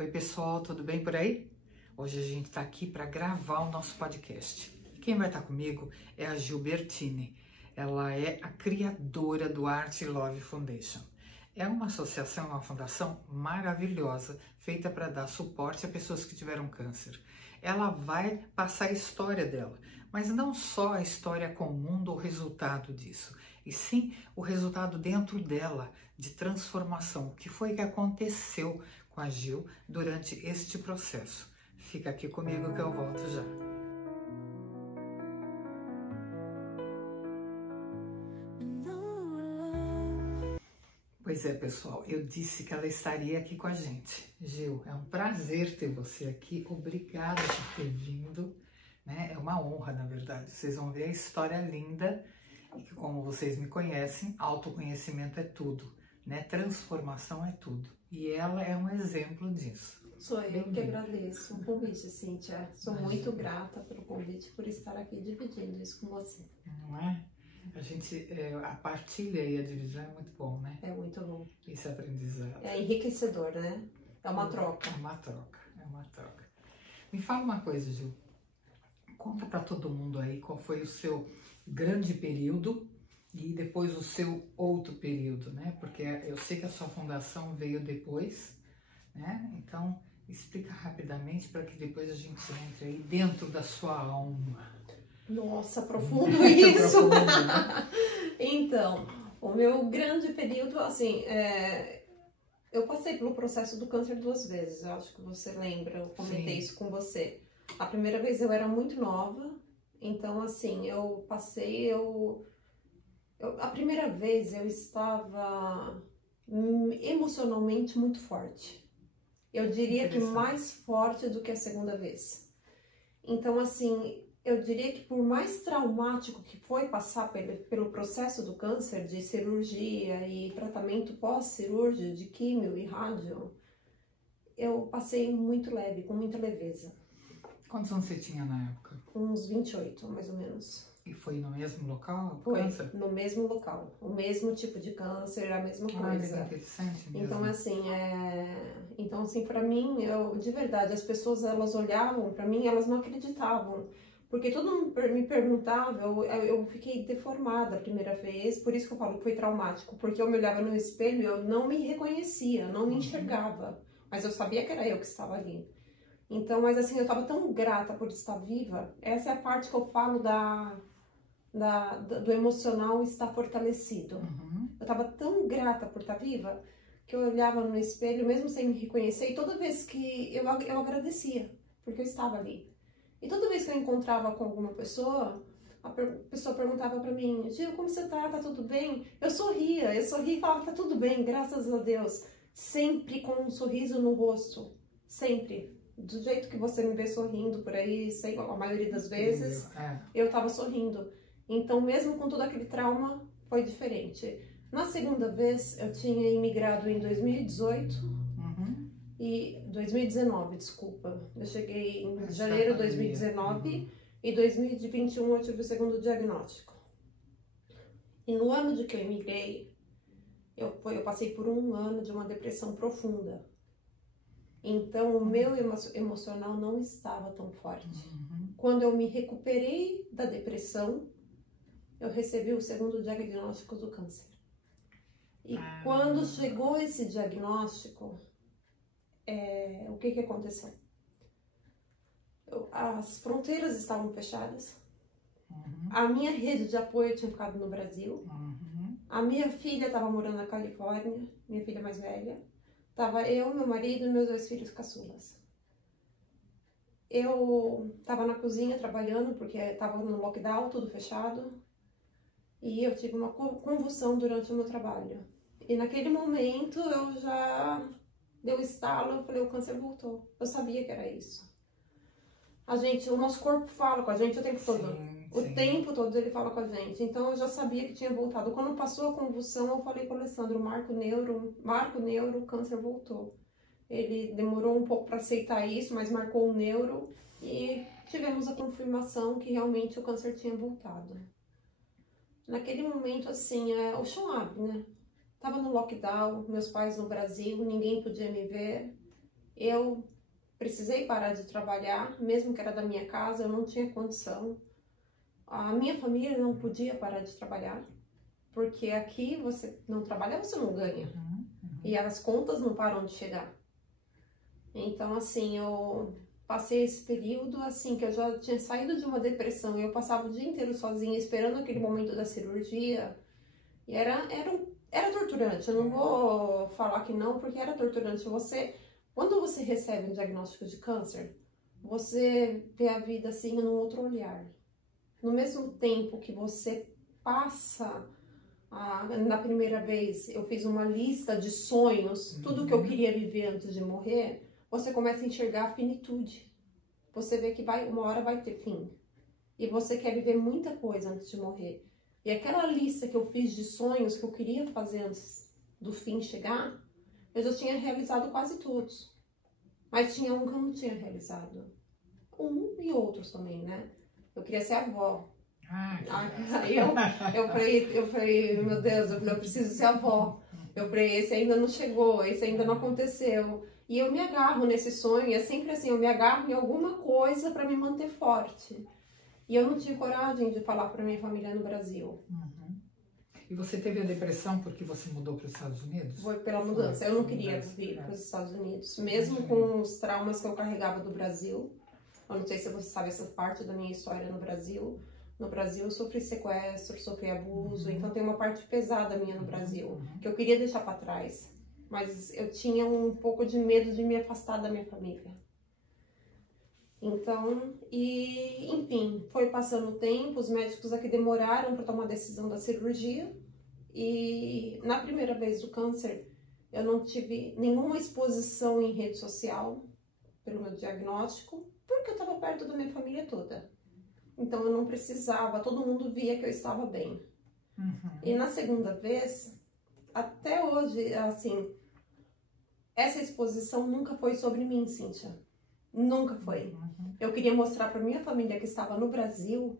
Oi pessoal, tudo bem por aí? Hoje a gente está aqui para gravar o nosso podcast. Quem vai estar comigo é a Gilbertine. Ela é a criadora do Art Love Foundation. É uma associação, uma fundação maravilhosa, feita para dar suporte a pessoas que tiveram câncer. Ela vai passar a história dela, mas não só a história comum do resultado disso, e sim o resultado dentro dela, de transformação. O que foi que aconteceu com a Gil durante este processo? Fica aqui comigo que eu volto já. Pois é, pessoal, eu disse que ela estaria aqui com a gente. Gil, é um prazer ter você aqui. Obrigada por ter vindo, né? É uma honra, na verdade. Vocês vão ver a história linda e que, como vocês me conhecem, autoconhecimento é tudo, né? Transformação é tudo. E ela é um exemplo disso. Sou eu que agradeço o convite, Cíntia. Sou muito grata pelo convite, por estar aqui dividindo isso com você. Não é? A gente, a partilha e a divisão é muito bom, né? É muito bom. Esse aprendizado. É enriquecedor, né? É uma troca. É uma troca, é uma troca. Me fala uma coisa, Gil. Conta para todo mundo aí qual foi o seu grande período e depois o seu outro período, né? Porque eu sei que a sua fundação veio depois, né? Então, explica rapidamente para que depois a gente entre aí dentro da sua alma. Nossa, profundo isso! Profundo, né? Então, o meu grande período, assim, eu passei pelo processo do câncer 2 vezes. Eu acho que você lembra, eu comentei isso com você. A primeira vez eu era muito nova, então, assim, a primeira vez eu estava emocionalmente muito forte. Eu diria que mais forte do que a segunda vez. Então, assim, eu diria que por mais traumático que foi passar pelo processo do câncer, de cirurgia e tratamento pós-cirúrgico, de químio e rádio, eu passei muito leve, com muita leveza. Quantos anos você tinha na época? Uns 28, mais ou menos. E foi no mesmo local? Foi, câncer? no mesmo local. O mesmo tipo de câncer, a mesma coisa. Que interessante mesmo. Então, assim, pra mim, de verdade, as pessoas, elas olhavam pra mim, elas não acreditavam. Porque todo mundo me perguntava, eu fiquei deformada a primeira vez, por isso que eu falo que foi traumático. Porque eu me olhava no espelho e eu não me reconhecia, não me enxergava. Mas eu sabia que era eu que estava ali. Então, mas assim, eu estava tão grata por estar viva. Essa é a parte que eu falo do emocional estar fortalecido. Eu estava tão grata por estar viva que eu olhava no espelho, mesmo sem me reconhecer, e toda vez que eu agradecia, porque eu estava ali. E toda vez que eu encontrava com alguma pessoa, a pessoa perguntava pra mim: Gil, como você tá? Tá tudo bem? Eu sorria e falava: tá tudo bem, graças a Deus. Sempre com um sorriso no rosto, sempre. Do jeito que você me vê sorrindo por aí, sei, a maioria das vezes, eu tava sorrindo. Então, mesmo com todo aquele trauma, foi diferente. Na segunda vez, eu tinha imigrado em 2018 e 2019, desculpa. Eu cheguei em janeiro de 2019 e 2021 eu tive o segundo diagnóstico. E no ano de que eu imigrei, eu passei por um ano de uma depressão profunda. Então, o meu emocional não estava tão forte. Quando eu me recuperei da depressão, eu recebi o segundo diagnóstico do câncer. E quando chegou esse diagnóstico, o que aconteceu? As fronteiras estavam fechadas. A minha rede de apoio tinha ficado no Brasil. A minha filha estava morando na Califórnia, minha filha mais velha. Tava eu, meu marido e meus 2 filhos caçulas. Eu tava na cozinha trabalhando, porque tava no lockdown, tudo fechado. E eu tive uma convulsão durante o meu trabalho. E naquele momento eu já deu estalo, eu falei: o câncer voltou. Eu sabia que era isso. O nosso corpo fala com a gente o tempo todo. O tempo todo ele fala com a gente. Então eu já sabia que tinha voltado. Quando passou a convulsão, eu falei com o Alessandro: Marco Neuro, o câncer voltou. Ele demorou um pouco para aceitar isso, mas marcou o neuro e tivemos a confirmação que realmente o câncer tinha voltado. Naquele momento, assim, o chão abre, né? Tava no lockdown, meus pais no Brasil, ninguém podia me ver. eu precisei parar de trabalhar, mesmo que era da minha casa, eu não tinha condição. A minha família não podia parar de trabalhar, porque aqui você não trabalha, você não ganha. E as contas não param de chegar. Então, assim, eu passei esse período, assim, que eu já tinha saído de uma depressão, e eu passava o dia inteiro sozinha, esperando aquele momento da cirurgia, e era torturante. Eu não vou falar que não, porque era torturante. Quando você recebe um diagnóstico de câncer, você vê a vida, assim, num outro olhar. No mesmo tempo que você passa... na primeira vez, eu fiz uma lista de sonhos, tudo que eu queria viver antes de morrer, você começa a enxergar a finitude. Você vê que uma hora vai ter fim. E você quer viver muita coisa antes de morrer. E aquela lista que eu fiz de sonhos que eu queria fazer antes do fim chegar, eu já tinha realizado quase todos. Mas tinha um que eu não tinha realizado. Um e outros também, né? Eu queria ser avó. Aí eu falei, meu Deus, eu preciso ser avó. Eu falei, esse ainda não chegou, esse ainda não aconteceu. E eu me agarro nesse sonho, e é sempre assim, eu me agarro em alguma coisa para me manter forte. E eu não tive coragem de falar para minha família no Brasil. E você teve a depressão porque você mudou para os Estados Unidos? Foi pela mudança. Eu não queria vir para os Estados Unidos, mesmo com os traumas que eu carregava do Brasil. Eu não sei se você sabe essa parte da minha história no Brasil. No Brasil eu sofri sequestro, sofri abuso, então tem uma parte pesada minha no Brasil, que eu queria deixar para trás. Mas eu tinha um pouco de medo de me afastar da minha família. Então, enfim, foi passando o tempo, os médicos aqui demoraram para tomar a decisão da cirurgia. E na primeira vez do câncer, eu não tive nenhuma exposição em rede social pelo meu diagnóstico, porque eu estava perto da minha família toda. Então eu não precisava, todo mundo via que eu estava bem. E na segunda vez, até hoje, assim, essa exposição nunca foi sobre mim, Cíntia. Nunca foi. Eu queria mostrar para minha família que estava no Brasil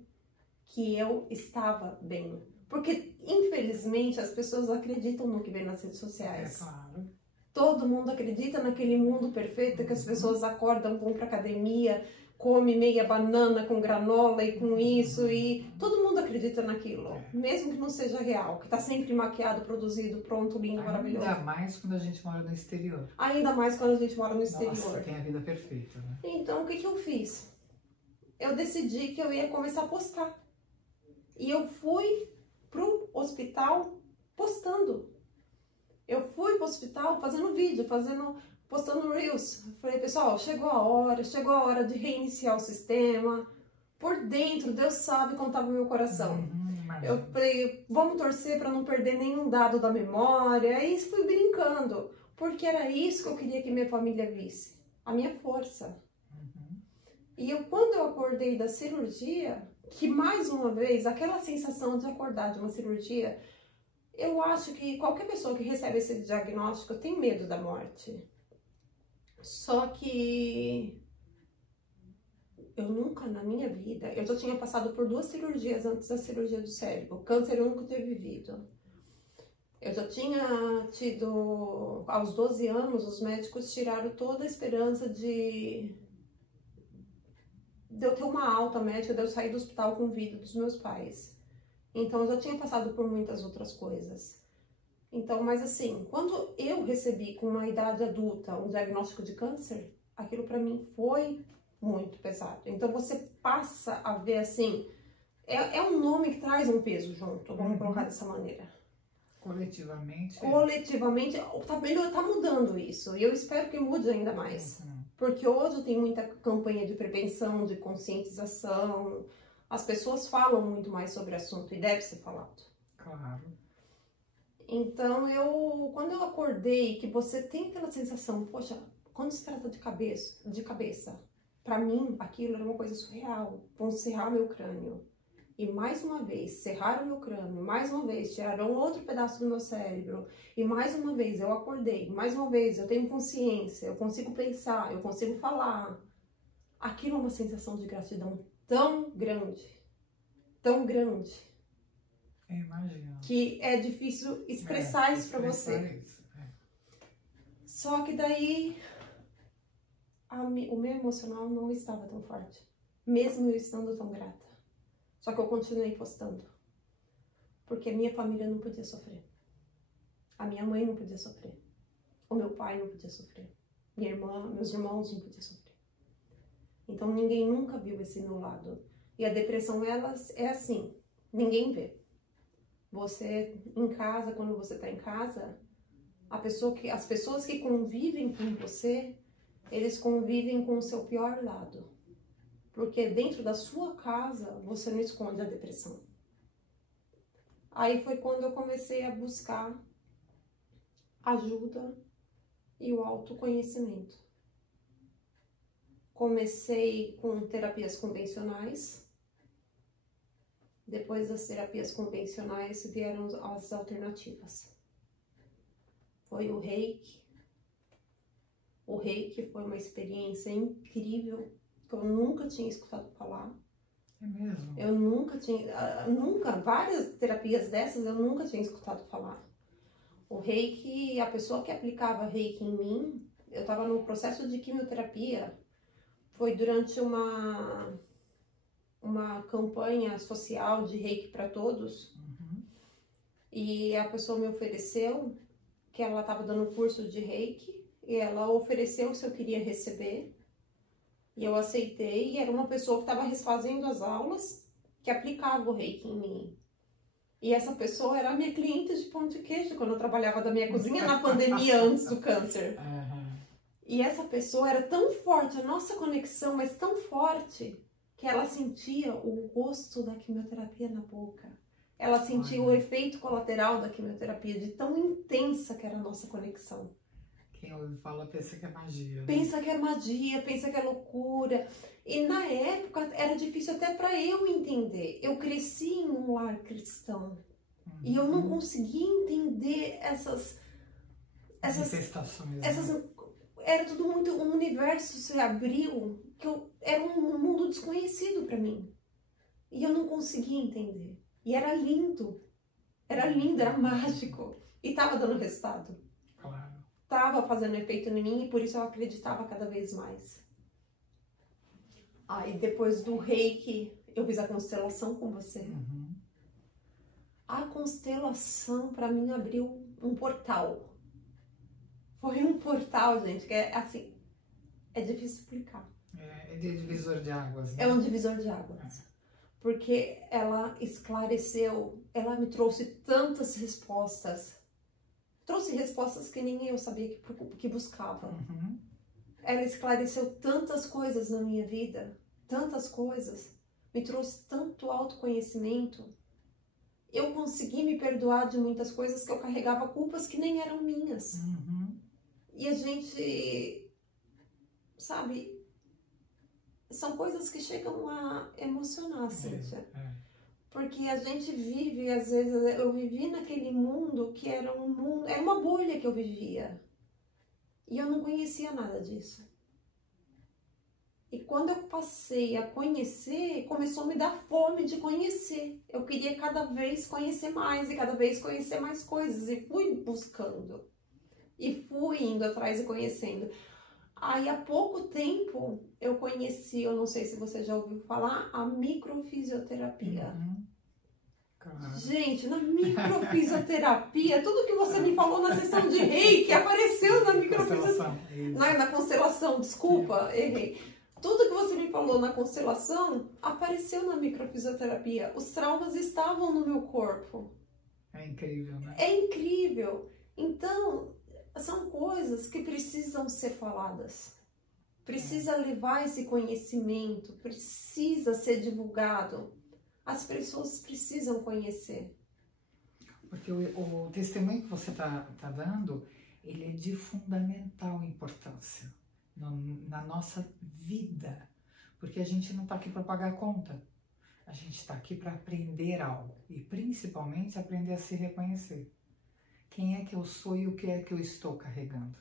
que eu estava bem. Porque, infelizmente, as pessoas acreditam no que vem nas redes sociais. É claro. Todo mundo acredita naquele mundo perfeito que as pessoas acordam, vão para academia, come meia banana com granola e com isso, e todo mundo acredita naquilo, mesmo que não seja real, que está sempre maquiado, produzido, pronto, lindo, maravilhoso. Ainda mais quando a gente mora no exterior. Ainda mais quando a gente mora no exterior. Nossa, tem a vida perfeita, né? Então, o que eu fiz? Eu decidi que eu ia começar a postar. E eu fui pro hospital postando. Eu fui pro hospital fazendo vídeo, postando Reels. Falei, pessoal, chegou a hora de reiniciar o sistema. Por dentro, Deus sabe como estava o meu coração. Eu falei, vamos torcer para não perder nenhum dado da memória. Aí fui brincando, porque era isso que eu queria que minha família visse. A minha força. E quando eu acordei da cirurgia, que mais uma vez, aquela sensação de acordar de uma cirurgia, eu acho que qualquer pessoa que recebe esse diagnóstico tem medo da morte. Só que eu nunca na minha vida, eu já tinha passado por 2 cirurgias antes da cirurgia do cérebro. O câncer eu nunca tinha vivido. Eu já tinha tido, aos 12 anos, os médicos tiraram toda a esperança de eu ter uma alta médica, de eu sair do hospital com vida dos meus pais. Então eu já tinha passado por muitas outras coisas. Então, mas assim, quando eu recebi com uma idade adulta um diagnóstico de câncer, aquilo para mim foi muito pesado. Então você passa a ver assim, é um nome que traz um peso junto, vamos colocar dessa maneira. Coletivamente. Coletivamente, tá mudando isso. E eu espero que mude ainda mais. Porque hoje tem muita campanha de prevenção, de conscientização. As pessoas falam muito mais sobre o assunto e deve ser falado. Claro. Então, quando eu acordei, que você tem aquela sensação, poxa, quando se trata de cabeça, para mim, aquilo era uma coisa surreal. Vão serrar meu crânio. E mais uma vez, serraram meu crânio. Mais uma vez, tiraram outro pedaço do meu cérebro. E mais uma vez, eu acordei. Mais uma vez, eu tenho consciência. Eu consigo pensar, eu consigo falar. Aquilo é uma sensação de gratidão tão grande. Tão grande. Eu imagino. Que é difícil expressar isso pra você. Isso. Só que daí o meu emocional não estava tão forte, mesmo eu estando tão grata. Só que eu continuei postando, porque a minha família não podia sofrer. A minha mãe não podia sofrer. O meu pai não podia sofrer. Minha irmã, meus irmãos não podiam sofrer. Então ninguém nunca viu esse meu lado. E a depressão, ela é assim, ninguém vê. Você em casa, quando você está em casa, as pessoas que convivem com você, eles convivem com o seu pior lado. Porque dentro da sua casa, você não esconde a depressão. Aí foi quando eu comecei a buscar ajuda e o autoconhecimento. Comecei com terapias convencionais. Depois das terapias convencionais vieram as alternativas. Foi o Reiki. O Reiki foi uma experiência incrível, que eu nunca tinha escutado falar. É mesmo? Eu várias terapias dessas eu nunca tinha escutado falar. O Reiki, a pessoa que aplicava Reiki em mim, eu estava no processo de quimioterapia, foi durante uma campanha social de Reiki para todos, e a pessoa me ofereceu que ela estava dando um curso de Reiki, e ela ofereceu se eu queria receber, e eu aceitei, e era uma pessoa que estava refazendo as aulas, que aplicava o Reiki em mim. E essa pessoa era a minha cliente de pão de queijo, quando eu trabalhava da minha cozinha na pandemia antes do câncer. E essa pessoa era tão forte, a nossa conexão, mas tão forte, que ela sentia o gosto da quimioterapia na boca. Ela sentia o efeito colateral da quimioterapia, de tão intensa que era a nossa conexão. Quem ouve falar pensa que é magia. Né? Pensa que é magia, pensa que é loucura. E na época era difícil até para eu entender. Eu cresci em um lar cristão. E eu não conseguia entender essas manifestações. Né? Era tudo muito, um universo se abriu, era um mundo desconhecido para mim. E eu não conseguia entender. E era lindo. Era mágico. E tava dando resultado. Claro. Tava fazendo efeito em mim e por isso eu acreditava cada vez mais. Aí depois do Reiki, eu fiz a constelação com você. A constelação para mim abriu um portal. Foi um portal, gente, que é assim, é difícil explicar. É divisor de águas. Né? É um divisor de águas. Porque ela esclareceu, ela me trouxe tantas respostas. Trouxe respostas que nem eu sabia que buscava. Ela esclareceu tantas coisas na minha vida, tantas coisas. Me trouxe tanto autoconhecimento. Eu consegui me perdoar de muitas coisas que eu carregava culpas que nem eram minhas. E a gente, sabe, são coisas que chegam a emocionar, Cíntia. Porque a gente vive, às vezes, eu vivi naquele mundo que era uma bolha que eu vivia. E eu não conhecia nada disso. E quando eu passei a conhecer, começou a me dar fome de conhecer. Eu queria cada vez conhecer mais e cada vez conhecer mais coisas. E fui buscando. E fui indo atrás e conhecendo. Aí, há pouco tempo, eu conheci, eu não sei se você já ouviu falar, a microfisioterapia. Claro. Gente, na microfisioterapia, tudo que você me falou na sessão de Reiki apareceu na microfisioterapia. Na constelação, desculpa, errei. Tudo que você me falou na constelação apareceu na microfisioterapia. Os traumas estavam no meu corpo. É incrível, né? É incrível. Então, são coisas que precisam ser faladas. Precisa levar esse conhecimento, precisa ser divulgado. As pessoas precisam conhecer. Porque o testemunho que você tá dando, ele é de fundamental importância na nossa vida. Porque a gente não está aqui para pagar a conta. A gente está aqui para aprender algo. E principalmente aprender a se reconhecer. Quem é que eu sou e o que é que eu estou carregando.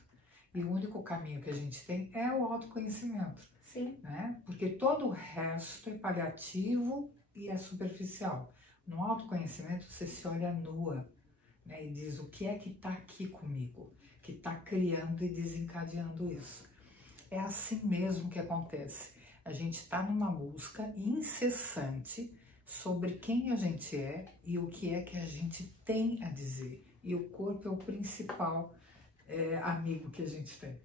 E o único caminho que a gente tem é o autoconhecimento. Sim. Né? Porque todo o resto é paliativo e é superficial. No autoconhecimento você se olha nua, né? E diz o que é que está aqui comigo, que está criando e desencadeando isso. É assim mesmo que acontece. A gente está numa busca incessante sobre quem a gente é e o que é que a gente tem a dizer. E o corpo é o principal amigo que a gente tem.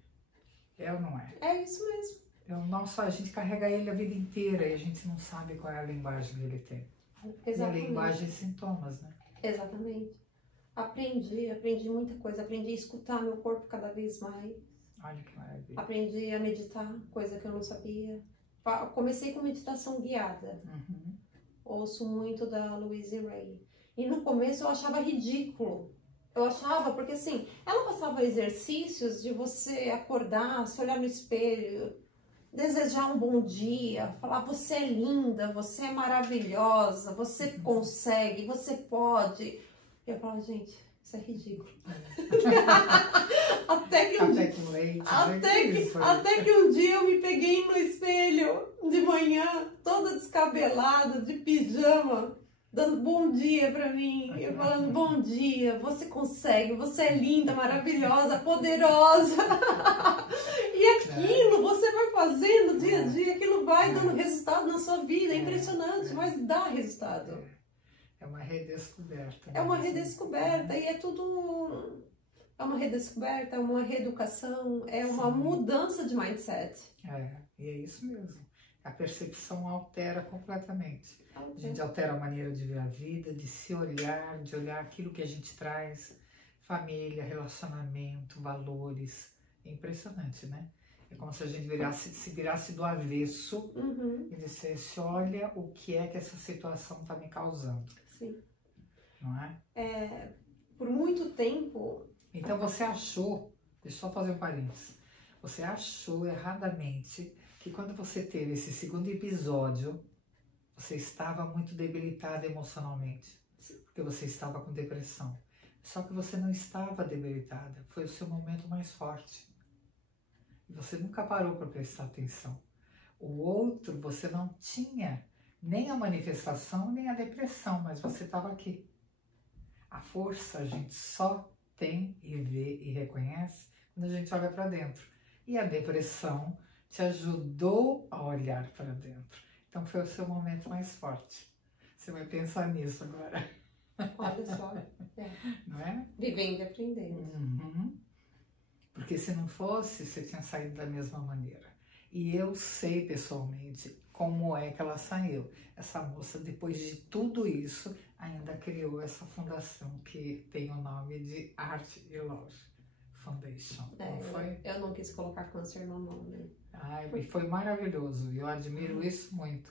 É ou não é? É isso mesmo. É o nosso, a gente carrega ele a vida inteira e a gente não sabe qual é a linguagem que ele tem. Exatamente. E a linguagem de sintomas, né? Exatamente. Aprendi muita coisa. Aprendi a escutar meu corpo cada vez mais. Olha que maravilha. Aprendi a meditar, coisa que eu não sabia. Comecei com meditação guiada. Uhum. Ouço muito da Louise Hay. E no começo eu achava ridículo. Eu achava, porque assim, ela passava exercícios de você acordar, se olhar no espelho, desejar um bom dia, falar você é linda, você é maravilhosa, você consegue, você pode. E eu falava, gente, isso é ridículo. Até que um dia eu me peguei no espelho de manhã, toda descabelada, de pijama, dando bom dia pra mim. Eu falando, bom dia, você consegue, você é linda, maravilhosa, poderosa. E aquilo você vai fazendo dia a dia, aquilo vai dando resultado na sua vida. É impressionante, mas dá resultado. É uma redescoberta. É uma redescoberta e é tudo... É uma redescoberta, é uma reeducação, é uma mudança de mindset. E é isso mesmo. A percepção altera completamente. A gente altera a maneira de ver a vida, de se olhar, de olhar aquilo que a gente traz, família, relacionamento, valores. É impressionante, né? É como se a gente se virasse do avesso e dissesse, olha o que é que essa situação está me causando. Sim. Não é? Por muito tempo... Então você achou, deixa eu só fazer um parênteses, você achou erradamente que quando você teve esse segundo episódio, você estava muito debilitada emocionalmente, porque você estava com depressão. Só que você não estava debilitada, foi o seu momento mais forte. E você nunca parou para prestar atenção. O outro, você não tinha nem a manifestação, nem a depressão, mas você estava aqui. A força a gente só tem e vê e reconhece quando a gente olha para dentro. E a depressão te ajudou a olhar para dentro. Então foi o seu momento mais forte. Você vai pensar nisso agora. Olha só. Não é? Vivendo e aprendendo. Porque se não fosse, você tinha saído da mesma maneira. E eu sei pessoalmente como é que ela saiu. Essa moça, depois de tudo isso, ainda criou essa fundação que tem o nome de Art e Love Foundation. Não foi? Eu não quis colocar câncer no nome. E foi maravilhoso. Eu admiro isso muito.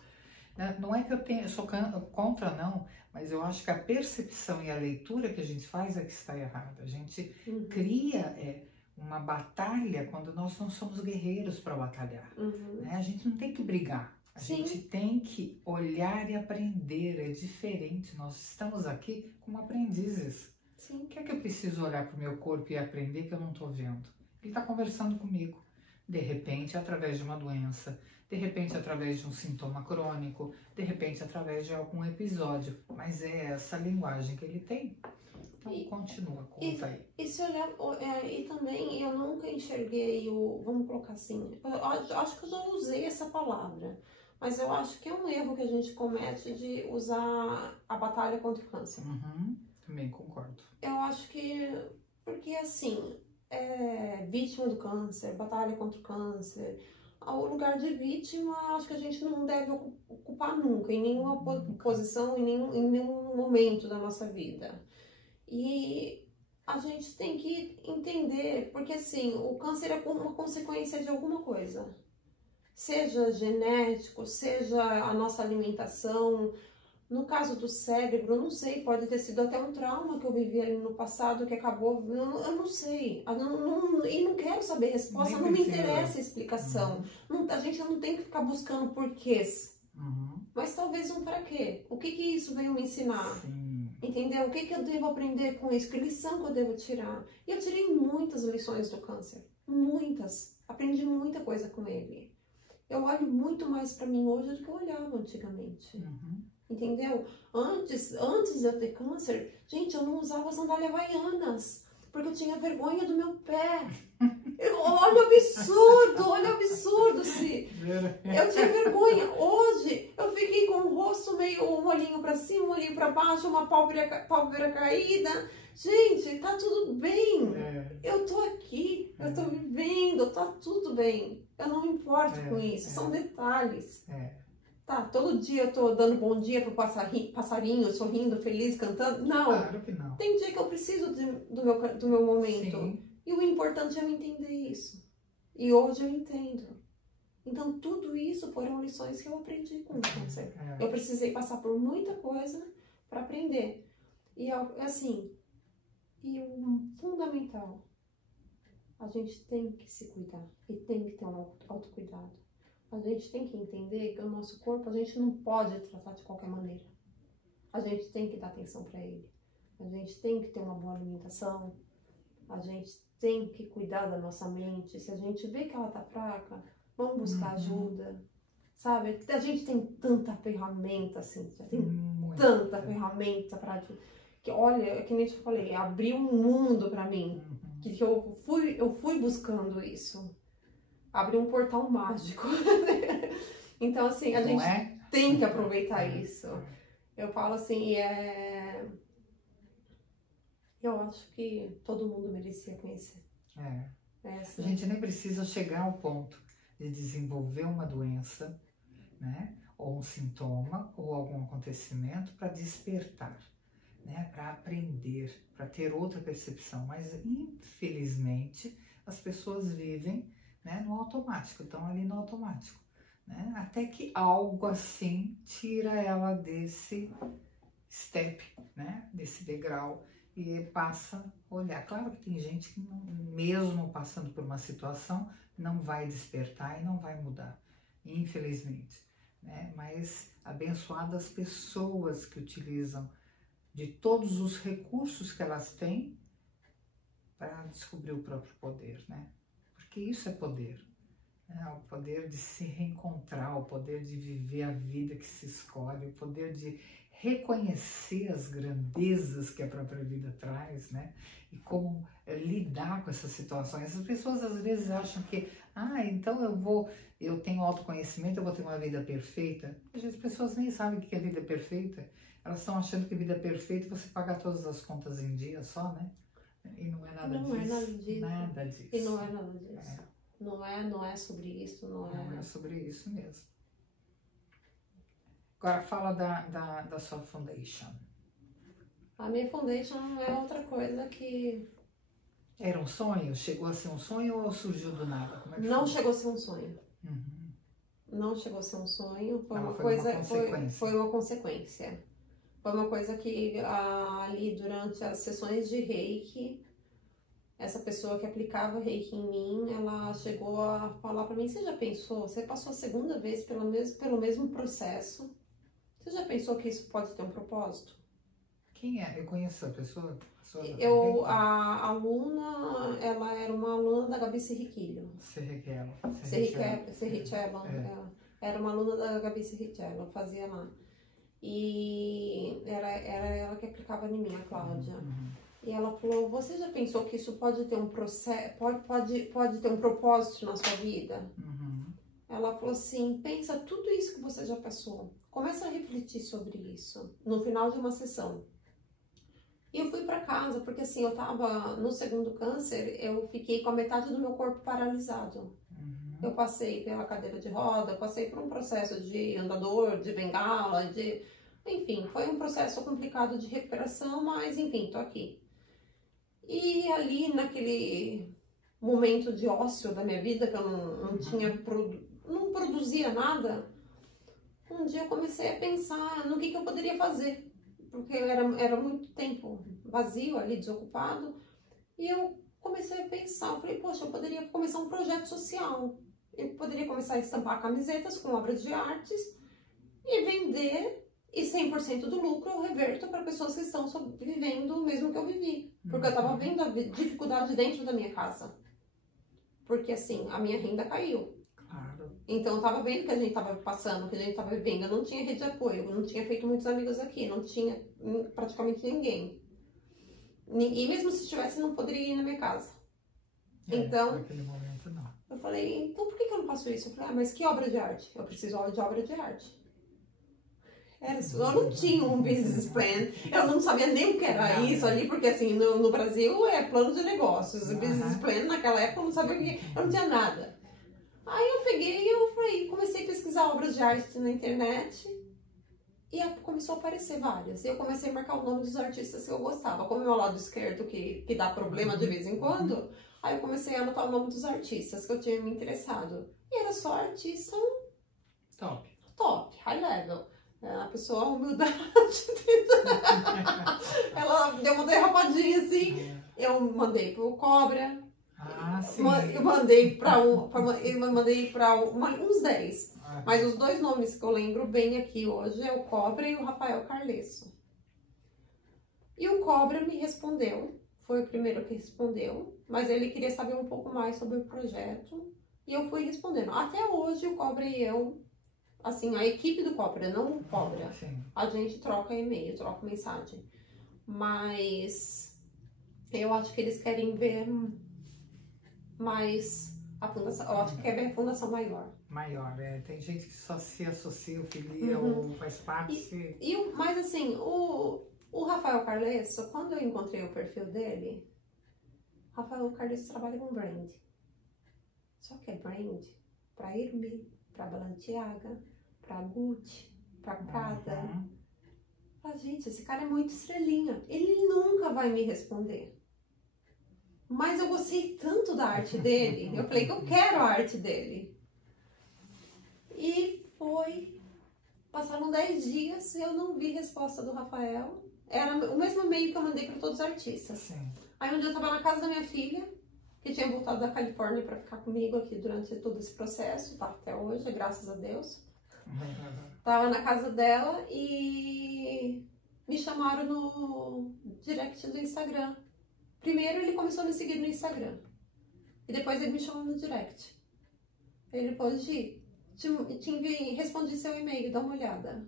Não é que eu sou contra, não, mas eu acho que a percepção e a leitura que a gente faz é que está errada. A gente cria uma batalha quando nós não somos guerreiros para batalhar. Né? A gente não tem que brigar. A gente tem que olhar e aprender. É diferente. Nós estamos aqui como aprendizes. O que é que eu preciso olhar para o meu corpo e aprender que eu não estou vendo? Ele está conversando comigo. De repente, através de uma doença. De repente, através de um sintoma crônico. De repente, através de algum episódio. Mas é essa linguagem que ele tem. Então, continua, conta aí. E se olhar, e também eu nunca enxerguei vamos colocar assim, eu acho que eu já usei essa palavra, mas eu acho que é um erro que a gente comete de usar a batalha contra o câncer. Também concordo. Eu acho que, porque assim, vítima do câncer, batalha contra o câncer, o lugar de vítima, acho que a gente não deve ocupar nunca, em nenhuma posição, em nenhum momento da nossa vida. E a gente tem que entender, porque assim, o câncer é uma consequência de alguma coisa. Seja genético, seja a nossa alimentação. No caso do cérebro, eu não sei, pode ter sido até um trauma que eu vivi ali no passado que acabou, eu não sei. E não quero saber a resposta, não me interessa a explicação. A gente não tem que ficar buscando porquês. Mas talvez um para quê? O que isso veio me ensinar? Entendeu? O que eu devo aprender com isso? Que lição que eu devo tirar? E eu tirei muitas lições do câncer. Muitas. Aprendi muita coisa com ele. Eu olho muito mais para mim hoje do que eu olhava antigamente. Entendeu? Antes de eu ter câncer, gente, eu não usava sandália havaianas. Porque eu tinha vergonha do meu pé. Olha o absurdo, Se. Eu tinha vergonha. Hoje, eu fiquei com o rosto meio, um olhinho pra cima, um olhinho pra baixo, uma pálpebra caída. Gente, tá tudo bem. Eu tô aqui, eu tô vivendo, tá tudo bem. Eu não me importo com isso, são detalhes. Tá, todo dia eu tô dando bom dia pro passarinho, sorrindo, feliz, cantando. Não. Claro que não. Tem dia que eu preciso do meu momento. Sim. E o importante é eu entender isso. E hoje eu entendo. Então, tudo isso foram lições que eu aprendi com o câncer. Eu precisei passar por muita coisa para aprender. E assim, e o fundamental, a gente tem que se cuidar e tem que ter um autocuidado. A gente tem que entender que o nosso corpo, a gente não pode tratar de qualquer maneira. A gente tem que dar atenção para ele. A gente tem que ter uma boa alimentação. A gente tem que cuidar da nossa mente. Se a gente vê que ela tá fraca, vamos buscar ajuda. Sabe? A gente tem tanta ferramenta, assim. Já tem tanta ferramenta para... Que, olha, que nem eu te falei, abriu um mundo para mim. Que eu fui buscando isso. Abriu um portal mágico. Então, assim, a gente tem que aproveitar isso. Eu falo assim, eu acho que todo mundo merecia conhecer. A gente nem precisa chegar ao ponto de desenvolver uma doença, né? Ou um sintoma, ou algum acontecimento para despertar, né? Para aprender, para ter outra percepção. Mas, infelizmente, as pessoas vivem, né, no automático, estão ali no automático, né? Até que algo assim tira ela desse step, né? Desse degrau. E passa a olhar. Claro que tem gente que, mesmo passando por uma situação, não vai despertar e não vai mudar, infelizmente, né? Mas abençoadas pessoas que utilizam de todos os recursos que elas têm para descobrir o próprio poder, né? Porque isso é poder, né? O poder de se reencontrar, o poder de viver a vida que se escolhe, o poder de reconhecer as grandezas que a própria vida traz, né? E como lidar com essas situações. As pessoas às vezes acham que, então eu tenho autoconhecimento, eu vou ter uma vida perfeita. As pessoas nem sabem o que é vida perfeita. Elas estão achando que vida perfeita é você pagar todas as contas em dia só, né? E não é nada disso. Não é nada disso. Nada disso. E não é nada disso. Não é sobre isso, Não é sobre isso mesmo. Agora fala da sua foundation. A minha foundation é outra coisa que... Era um sonho? Chegou a ser um sonho ou surgiu do nada? Como é que não foi? chegou a ser um sonho. Não chegou a ser um sonho. Foi uma consequência. Foi uma coisa que ali durante as sessões de Reiki, essa pessoa que aplicava Reiki em mim, ela chegou a falar pra mim: você já pensou? Você passou a segunda vez pelo mesmo processo. Você já pensou que isso pode ter um propósito? Quem é? Eu conheço a pessoa? A aluna, ela era uma aluna da Gabi Serriquilho. Serrichello. Era uma aluna da Gabi Serriquillo, eu fazia lá. E era ela que aplicava em mim, a Cláudia. E ela falou: você já pensou que isso pode ter um processo, pode ter um propósito na sua vida? Ela falou assim: pensa tudo isso que você já passou. Começa a refletir sobre isso no final de uma sessão. E eu fui para casa, porque assim, eu tava no segundo câncer, eu fiquei com a metade do meu corpo paralisado. Eu passei pela cadeira de roda, passei por um processo de andador, de bengala, enfim, foi um processo complicado de recuperação, mas enfim, tô aqui. E ali naquele momento de ócio da minha vida, que eu não produzia nada, um dia eu comecei a pensar no que eu poderia fazer. Porque era muito tempo vazio ali, desocupado. E eu comecei a pensar, eu falei: poxa, eu poderia começar um projeto social. Eu poderia começar a estampar camisetas com obras de artes e vender, e 100% do lucro eu reverto para pessoas que estão vivendo o mesmo que eu vivi. Porque eu estava vendo a dificuldade dentro da minha casa. Porque assim, a minha renda caiu. Então eu tava vendo que a gente tava passando, que a gente tava vivendo. Eu não tinha rede de apoio, eu não tinha feito muitos amigos aqui, não tinha praticamente ninguém. E mesmo se tivesse, não poderia ir na minha casa. Então, naquele momento não. Eu falei, então por que eu não faço isso? Eu falei, mas que obra de arte? Eu preciso de obra de arte. Eu não tinha um business plan, eu não sabia nem o que era isso ali, porque assim, no Brasil é plano de negócios, business plan naquela época eu não sabia o que, eu não tinha nada. Aí eu peguei e comecei a pesquisar obras de arte na internet e começou a aparecer várias. Eu comecei a marcar o nome dos artistas que eu gostava, como é o meu lado esquerdo que dá problema de vez em quando, aí eu comecei a anotar o nome dos artistas que eu tinha me interessado. E era só artista top, high level. A pessoa, humildade, ela deu uma derrapadinha assim. Eu mandei pro Cobra. Sim. Eu mandei para uns 10. Mas os 2 nomes que eu lembro bem aqui hoje é o Cobra e o Rafael Carlesso. E o Cobra me respondeu, foi o primeiro que respondeu, mas ele queria saber um pouco mais sobre o projeto. E eu fui respondendo. Até hoje o Cobra e eu, assim, a equipe do Cobra, não o Cobra, a gente troca e-mail, troca mensagem. Mas eu acho que eles querem ver mais a fundação, eu acho que quer ver a fundação maior. Tem gente que só se associa, filia ou faz parte. Mas assim, o Rafael Carlesso, quando eu encontrei o perfil dele, Rafael Carlesso trabalha com brand. Só que é brand para Hermès, para Balenciaga, para Gucci, para Prada. Gente, esse cara é muito estrelinha. Ele nunca vai me responder. Mas eu gostei tanto da arte dele. Eu falei que eu quero a arte dele. E passaram 10 dias e eu não vi resposta do Rafael. Era o mesmo e-mail que eu mandei para todos os artistas. Aí um dia eu tava na casa da minha filha, que tinha voltado da Califórnia para ficar comigo aqui durante todo esse processo, tá até hoje, graças a Deus. Tava na casa dela e me chamaram no direct do Instagram. Primeiro ele começou a me seguir no Instagram e depois ele me chamou no direct. Ele falou, Gi, respondi seu e-mail, dá uma olhada.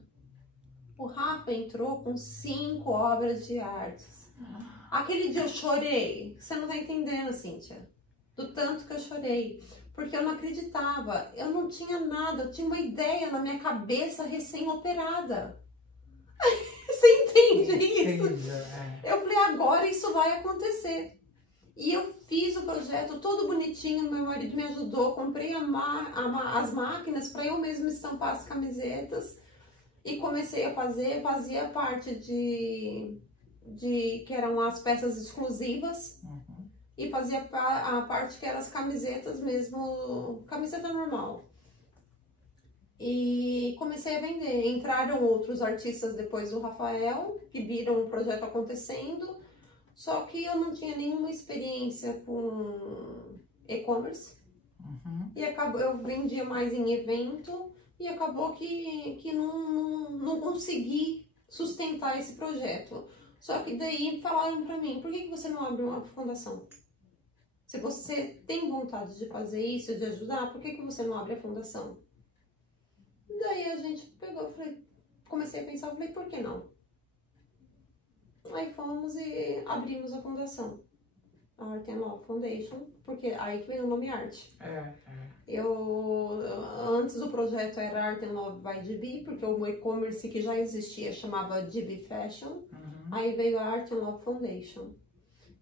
O Rafa entrou com 5 obras de artes. Aquele dia eu chorei. Você não tá entendendo, Cíntia. Do tanto que eu chorei. Porque eu não acreditava. Eu não tinha nada. Eu tinha uma ideia na minha cabeça recém-operada. Você entende isso? Eu falei, agora isso vai acontecer. E eu fiz o projeto todo bonitinho. Meu marido me ajudou. Comprei as máquinas para eu mesma estampar as camisetas. E comecei a fazer. Fazia parte de que eram as peças exclusivas e fazia a parte que eram as camisetas mesmo, camiseta normal. E comecei a vender. Entraram outros artistas depois do Rafael, que viram o projeto acontecendo, só que eu não tinha nenhuma experiência com e-commerce. E eu vendia mais em evento e acabou que não consegui sustentar esse projeto. Só que daí falaram pra mim, por que você não abre uma fundação? Se você tem vontade de fazer isso, de ajudar, por que você não abre a fundação? Daí a gente pegou, comecei a pensar, falei, por que não? Aí fomos e abrimos a fundação, a Art and Love Foundation, porque aí que vem o nome Arte. Antes do projeto era Art and Love by GB, porque o e-commerce que já existia chamava GB Fashion. Aí veio a Art and Love Foundation.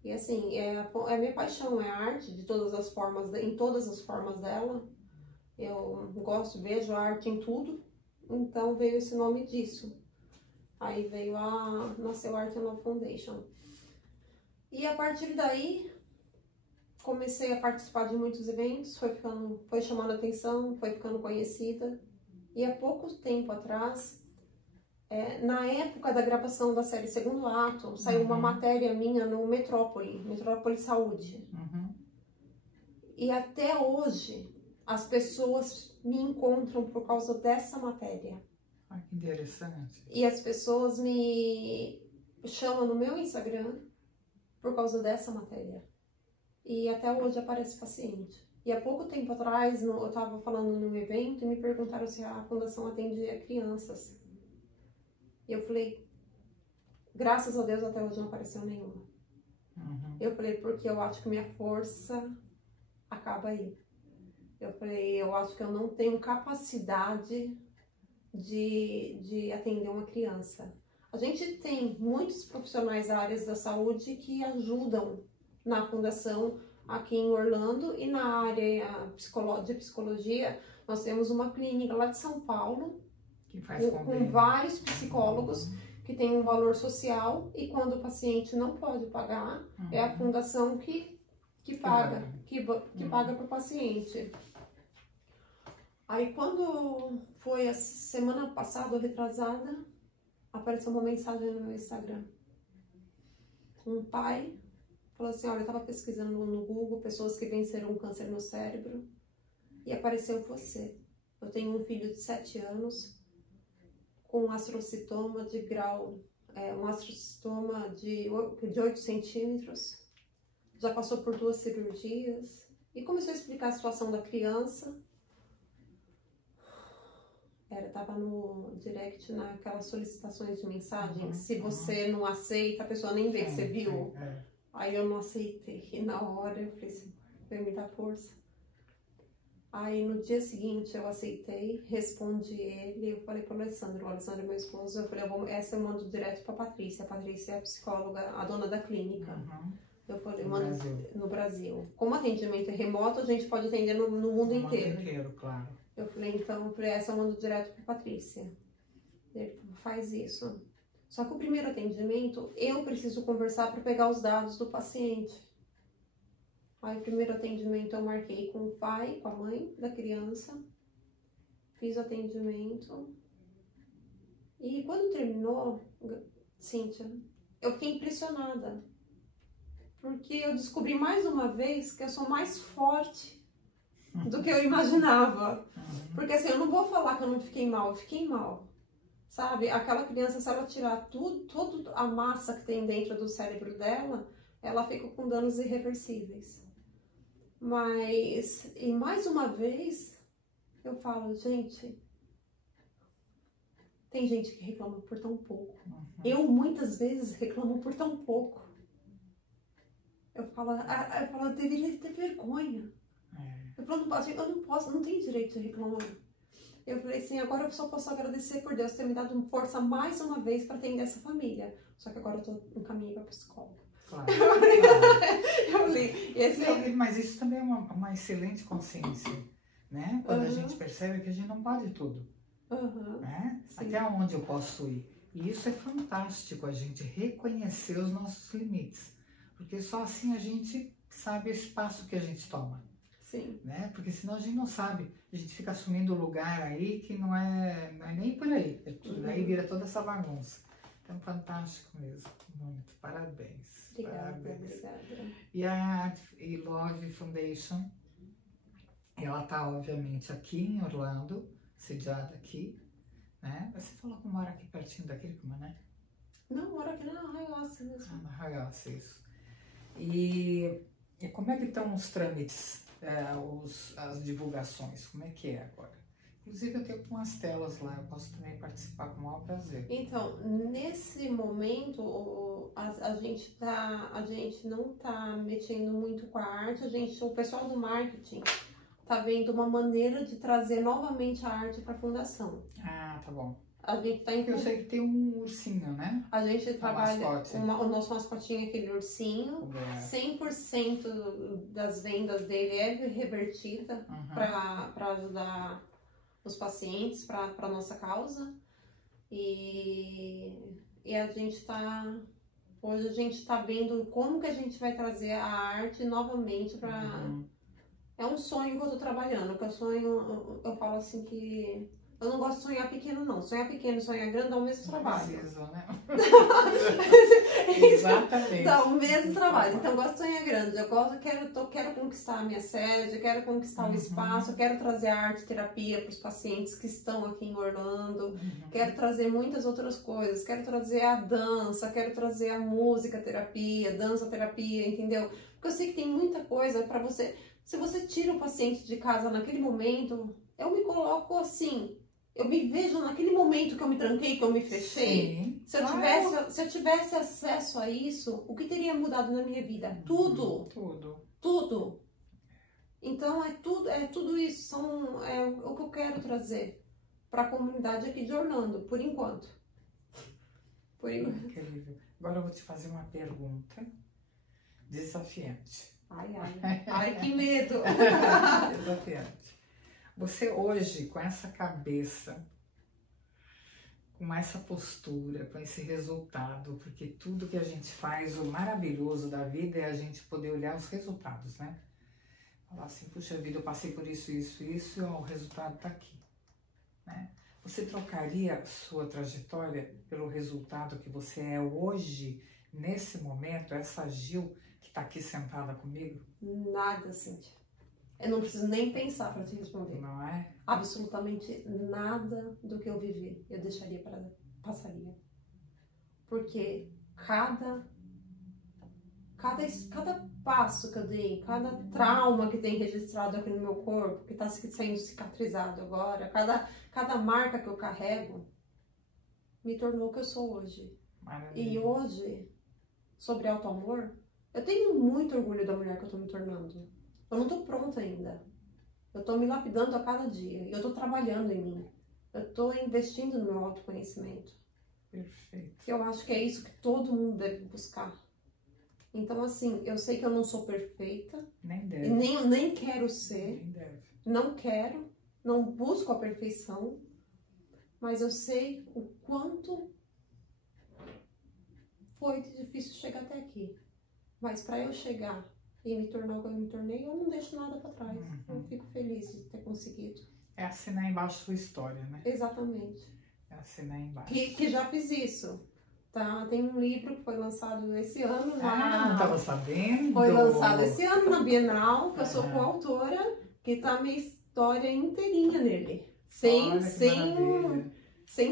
E assim, é a minha paixão, é a arte de todas as formas, em todas as formas dela. Eu vejo a arte em tudo, então veio esse nome disso. Aí nasceu a Art and Love Foundation. E a partir daí, comecei a participar de muitos eventos, foi chamando atenção, foi ficando conhecida. E há pouco tempo atrás, na época da gravação da série Segundo Ato, saiu uma matéria minha no Metrópole Saúde. E até hoje, as pessoas me encontram por causa dessa matéria. Que interessante. E as pessoas me chamam no meu Instagram por causa dessa matéria. E até hoje aparece paciente. E há pouco tempo atrás, eu estava falando num evento e me perguntaram se a fundação atendia crianças. E eu falei, graças a Deus até hoje não apareceu nenhuma. Eu falei, porque eu acho que minha força acaba aí. Eu falei, eu acho que eu não tenho capacidade de atender uma criança. A gente tem muitos profissionais da área da saúde que ajudam na fundação aqui em Orlando, e na área de psicologia nós temos uma clínica lá de São Paulo Que faz com vários psicólogos que tem um valor social, e quando o paciente não pode pagar, é a fundação que paga para o paciente. Aí quando foi a semana passada ou retrasada, apareceu uma mensagem no meu Instagram. Um pai falou assim, olha, eu estava pesquisando no Google pessoas que venceram um câncer no cérebro e apareceu você. Eu tenho um filho de 7 anos com um astrocitoma de grau, um astrocitoma de 8 centímetros, já passou por 2 cirurgias, e começou a explicar a situação da criança. Tava no direct, naquelas solicitações de mensagem, se você não aceita, a pessoa nem vê que você viu. Aí eu não aceitei, e na hora eu falei assim, vai me dar força. Aí no dia seguinte eu aceitei, respondi ele, eu falei pro Alessandro, o Alessandro é meu esposo, eu falei, essa eu mando direto pra Patrícia. A Patrícia é a psicóloga, a dona da clínica. Eu falei, eu mando no Brasil. Como atendimento é remoto, a gente pode atender no mundo inteiro. No mundo inteiro, claro. Eu falei, então, essa eu mando direto pra Patrícia. Ele falou, faz isso. Só que o primeiro atendimento, eu preciso conversar para pegar os dados do paciente. Aí, o primeiro atendimento eu marquei com o pai, com a mãe da criança. Fiz o atendimento. E quando terminou, Cíntia, eu fiquei impressionada. Porque eu descobri mais uma vez que eu sou mais forte do que eu imaginava. Porque assim, eu não vou falar que eu não fiquei mal, eu fiquei mal. Sabe? Aquela criança, se ela tirar toda a massa que tem dentro do cérebro dela, ela fica com danos irreversíveis. Mas, e mais uma vez, eu falo, gente, tem gente que reclama por tão pouco. Eu muitas vezes reclamo por tão pouco. Eu falo, eu deveria ter vergonha. Eu falo, eu não posso, não tenho direito de reclamar. Eu falei assim, agora eu só posso agradecer por Deus ter me dado força mais uma vez para atender essa família. Só que agora eu tô no caminho para psicóloga. Claro. Eu falei, mas isso também é uma excelente consciência, né? Quando a gente percebe que a gente não pode tudo. Né? Até onde eu posso ir. E isso é fantástico, a gente reconhecer os nossos limites. Porque só assim a gente sabe o espaço que a gente toma. Sim. Né? Porque senão a gente não sabe. A gente fica assumindo lugar aí que não é nem por aí. Aí vira toda essa bagunça. Então, fantástico mesmo. Muito. Parabéns. Obrigada. E a Love Foundation, ela está, obviamente, aqui em Orlando, sediada aqui. Né? Você falou que mora aqui pertinho da Kirkman, né? Não, mora aqui na Hiawassee mesmo. Na Hiawassee, isso. E como é que estão os trâmites, as divulgações? Como é que é agora? Inclusive eu tenho umas telas lá, eu posso também participar com o maior prazer. Então, nesse momento, a gente não está mexendo muito com a arte, o pessoal do marketing está vendo uma maneira de trazer novamente a arte para a fundação. Ah, tá bom. A gente tá Eu sei que tem um ursinho, né? A gente trabalha, mascote. O nosso mascotinho é aquele ursinho, 100% das vendas dele é revertida para ajudar os pacientes, para nossa causa. E a gente hoje a gente está vendo como que a gente vai trazer a arte novamente para... É um sonho que eu tô trabalhando, que eu falo assim que... Eu não gosto de sonhar pequeno, não. Sonhar pequeno e sonhar grande dá o mesmo trabalho. Precisa, né? Exatamente. Dá o mesmo trabalho. Então, eu gosto de sonhar grande. Quero conquistar a minha sede, quero conquistar o espaço, quero trazer a arte terapia para os pacientes que estão aqui em Orlando, quero trazer muitas outras coisas, quero trazer a dança, quero trazer a música terapia, dança terapia, entendeu? Porque eu sei que tem muita coisa para você. Se você tira o paciente de casa naquele momento, eu me coloco assim... Eu me vejo naquele momento que eu me tranquei, que eu me fechei. Sim, se eu tivesse acesso a isso, o que teria mudado na minha vida? Tudo. Tudo. Tudo. Então é tudo isso, é o que eu quero trazer para a comunidade aqui de Orlando, por enquanto. Incrível. Agora eu vou te fazer uma pergunta desafiante. Ai, que medo! Desafiante. Você hoje, com essa cabeça, com essa postura, com esse resultado, porque tudo que a gente faz, o maravilhoso da vida é a gente poder olhar os resultados, né? Falar assim, puxa vida, eu passei por isso, isso, isso, e ó, o resultado tá aqui, né? Você trocaria a sua trajetória pelo resultado que você é hoje, nesse momento, essa Gil que tá aqui sentada comigo? Nada, Cíntia. Eu não preciso nem pensar para te responder. Não é? Absolutamente nada do que eu vivi eu deixaria passaria. Porque cada passo que eu dei, cada trauma que tem registrado aqui no meu corpo, que está sendo cicatrizado agora, cada marca que eu carrego, me tornou o que eu sou hoje. Maravilha. E hoje, sobre auto-amor, eu tenho muito orgulho da mulher que eu estou me tornando. Eu não estou pronta ainda. Eu estou me lapidando a cada dia. Eu estou trabalhando em mim. Eu estou investindo no meu autoconhecimento. Perfeito. Eu acho que é isso que todo mundo deve buscar. Então, assim, eu sei que eu não sou perfeita. Nem deve. E nem quero ser. Nem deve. Não quero. Não busco a perfeição. Mas eu sei o quanto foi difícil chegar até aqui. Mas para eu chegar e me tornar o que eu me tornei, eu não deixo nada para trás. Eu fico feliz de ter conseguido. É assinar embaixo sua história, né? Exatamente. É assinar embaixo. Que já fiz isso. Tá? Tem um livro que foi lançado esse ano. Não estava sabendo. Foi lançado esse ano na Bienal, que eu sou coautora, que tá a minha história inteirinha nele. Sem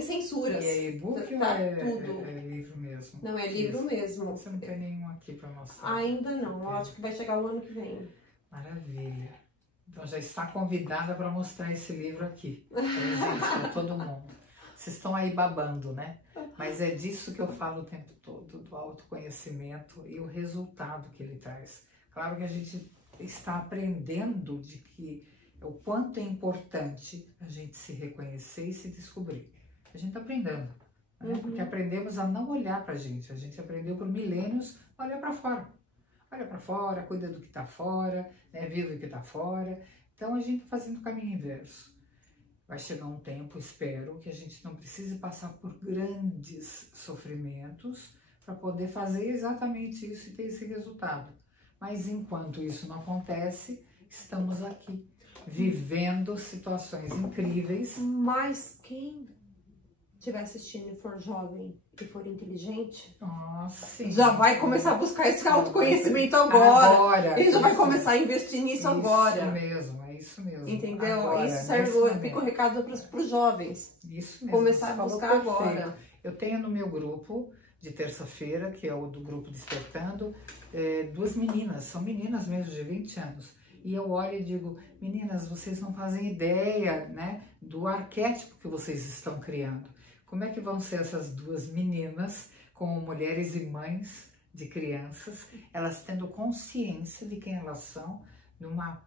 censuras. E é e-book tá ou é tudo. É livro mesmo? Não, é livro mesmo. Você não tem nenhum aqui para mostrar? Ainda não. Eu acho que vai chegar o ano que vem. Maravilha. Então já está convidada para mostrar esse livro aqui. Para todo mundo. Vocês estão aí babando, né? Mas é disso que eu falo o tempo todo, do autoconhecimento e o resultado que ele traz. Claro que a gente está aprendendo de que o quanto é importante a gente se reconhecer e se descobrir. A gente está aprendendo, né? Porque aprendemos a não olhar para a gente aprendeu por milênios a olhar para fora. Olha para fora, cuida do que está fora, né? Vive o que está fora. Então a gente está fazendo o caminho inverso. Vai chegar um tempo, espero, que a gente não precise passar por grandes sofrimentos para poder fazer exatamente isso e ter esse resultado. Mas enquanto isso não acontece, estamos aqui, vivendo situações incríveis. Mas quem estiver assistindo e for jovem e for inteligente, Nossa, já vai começar a buscar esse autoconhecimento agora. Ele já vai começar a investir nisso agora. Isso mesmo, é isso mesmo. Entendeu? Agora, isso serve, fica o recado para os jovens. Isso mesmo. Começar a buscar agora. Eu tenho no meu grupo de terça-feira, que é o do grupo Despertando, duas meninas, são meninas mesmo de 20 anos. E eu olho e digo, meninas, vocês não fazem ideia, né, do arquétipo que vocês estão criando. Como é que vão ser essas duas meninas, como mulheres e mães de crianças, elas tendo consciência de quem elas são, numa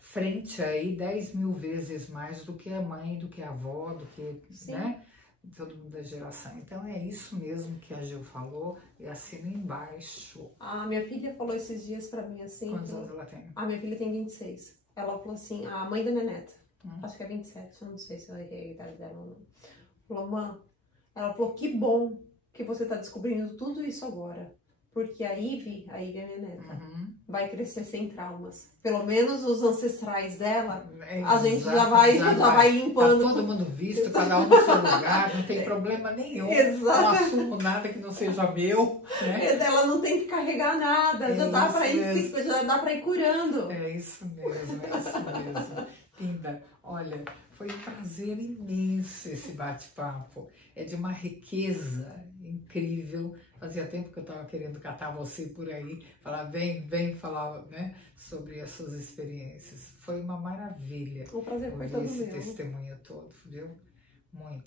frente aí 10 mil vezes mais do que a mãe, do que a avó, do que, né, todo mundo da geração. Então é isso mesmo que a Gil falou, e assina embaixo. A minha filha falou esses dias pra mim assim... Quantos anos ela tem? A minha filha tem 26. Ela falou assim, a mãe da minha neta, acho que é 27, eu não sei se eu errei a idade dela ou não. Falou, mãe, ela falou, que bom que você tá descobrindo tudo isso agora. Porque a Ivy é minha neta, vai crescer sem traumas. Pelo menos os ancestrais dela, a gente já vai limpando. Tá todo mundo visto, cada um no seu lugar, não tem problema nenhum. Exato. Não assumo nada que não seja meu. Né? Ela não tem que carregar nada, já dá pra ir curando. É isso mesmo, é isso mesmo. Linda, olha, foi um prazer imenso esse bate-papo. É de uma riqueza incrível. Fazia tempo que eu estava querendo catar você por aí, falar, vem falar, né, sobre as suas experiências. Foi uma maravilha. O prazer foi todo esse meu. testemunho todo, viu? Muito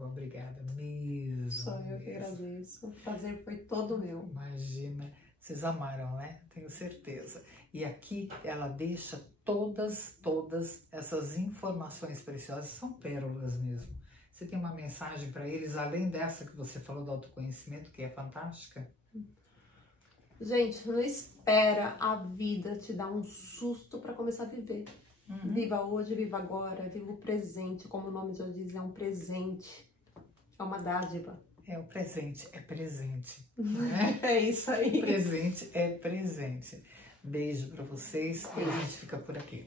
obrigada mesmo. Só eu que agradeço. O prazer foi todo meu. Imagina, Vocês amaram, né? Tenho certeza. E aqui ela deixa todas essas informações preciosas, são pérolas mesmo. Você tem uma mensagem para eles, além dessa que você falou do autoconhecimento, que é fantástica? Gente, não espera a vida te dar um susto para começar a viver. Viva hoje, viva agora, viva o presente, como o nome já diz, é um presente, é uma dádiva. É o presente, é presente. Né? É isso aí. Presente é presente. Beijo para vocês e a gente fica por aqui.